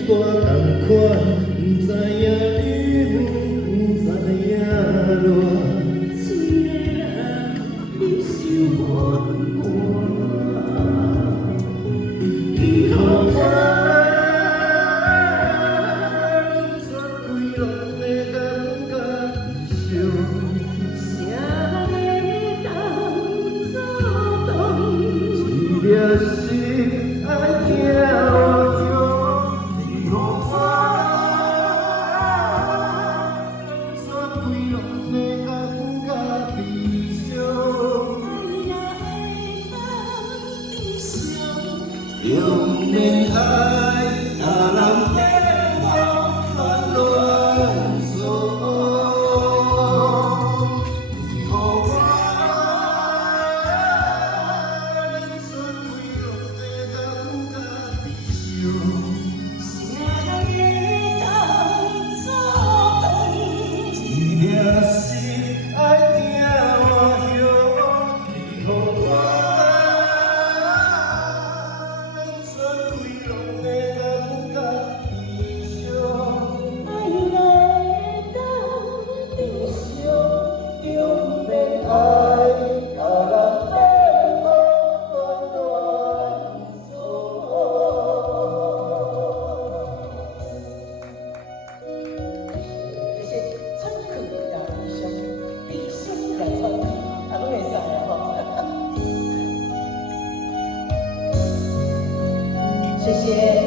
大同款，不知影你，不知影热。一个人你想我寒，你予我全规拢会感觉悲伤。啥会当作动？一粒心爱听我叫，你予我全规拢会感觉悲伤。用恋爱甲人变我烦乱锁，你予我全规拢会感觉悲伤。啥人会当作动？一粒心爱听我响，你予我全规拢会感觉悲伤。爱来当悲伤，用恋爱甲人变我烦乱锁。就是唱曲呀，悲伤来唱，啊，拢会使啊吼。谢谢。